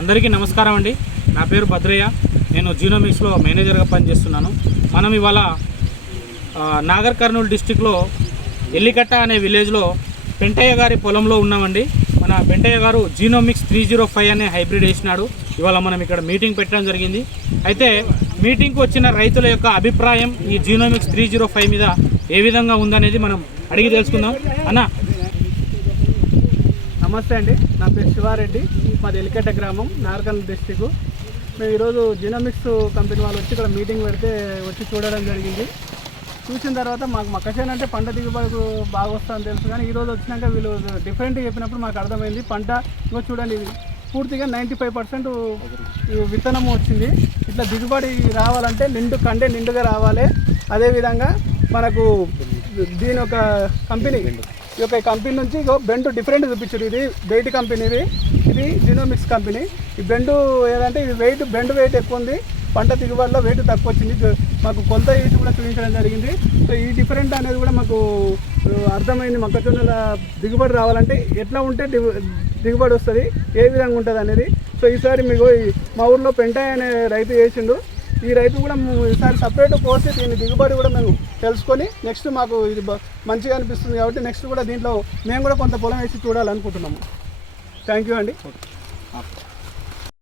అందరికీ నమస్కారం అండి. నా పేరు భద్రయ్య. నేను జీనోమిక్స్లో మేనేజర్గా పనిచేస్తున్నాను. మనం ఇవాళ నాగర్ కర్నూలు డిస్టిక్లో ఎల్లికట్ట అనే విలేజ్లో పెంటయ్య గారి పొలంలో ఉన్నామండి. మన పెంటయ్య గారు జీనోమిక్స్ 305 అనే హైబ్రిడ్ వేసినాడు. ఇవాళ మనం ఇక్కడ మీటింగ్ పెట్టడం జరిగింది. అయితే మీటింగ్కి వచ్చిన రైతుల యొక్క అభిప్రాయం ఈ జీనోమిక్స్ 305 మీద ఏ విధంగా ఉందనేది మనం అడిగి తెలుసుకుందాం. అన్న నమస్తే అండి, నా పేరు శివారెడ్డి, మాది ఎలికట్ట గ్రామం, నాగర్ డిస్టిక్. మేము ఈరోజు జీనోమిక్స్ కంపెనీ వాళ్ళు వచ్చి ఇక్కడ మీటింగ్ పెడితే వచ్చి చూడడం జరిగింది. చూసిన తర్వాత మాకు మొక్కచేను అంటే పంట దిగుబడి బాగా వస్తుందని తెలుసు, కానీ ఈరోజు వచ్చినాక వీళ్ళు డిఫరెంట్గా చెప్పినప్పుడు మాకు అర్థమైంది. పంట ఇంకో చూడండి, ఇది పూర్తిగా 95% విత్తనము వచ్చింది. ఇట్లా దిగుబడి రావాలంటే కండే నిండుగా రావాలి. అదేవిధంగా మనకు దీని ఒక కంపెనీ, ఈ యొక్క కంపెనీ నుంచి బెండు డిఫరెంట్ చూపించారు. ఇది బెయిట్ కంపెనీది, ఇది జీనోమిక్స్ కంపెనీ. ఈ బెండు ఏదంటే ఇది బెండు వెయిట్ ఎక్కువ ఉంది, పంట దిగుబడిలో వెయిట్ తక్కువ వచ్చింది. మాకు కొలత వేసి కూడా చూపించడం జరిగింది. సో ఈ డిఫరెంట్ అనేది కూడా మాకు అర్థమైంది. మొక్కజొన్నల దిగుబడి రావాలంటే ఎట్లా ఉంటే దిగుబడి వస్తుంది, ఏ విధంగా ఉంటుంది అనేది. సో ఈసారి మీకు మా ఊర్లో పెంటయ్య అనే రైతు చేసిండు. ఈ రైతు కూడా ఈసారి సపరేట్ కోసి దీని దిగుబడి కూడా మేము తెలుసుకొని నెక్స్ట్ మాకు ఇది మంచిగా అనిపిస్తుంది కాబట్టి నెక్స్ట్ కూడా దీంట్లో మేము కూడా కొంత పొలం వేసి చూడాలనుకుంటున్నాము. థ్యాంక్ యూ అండి.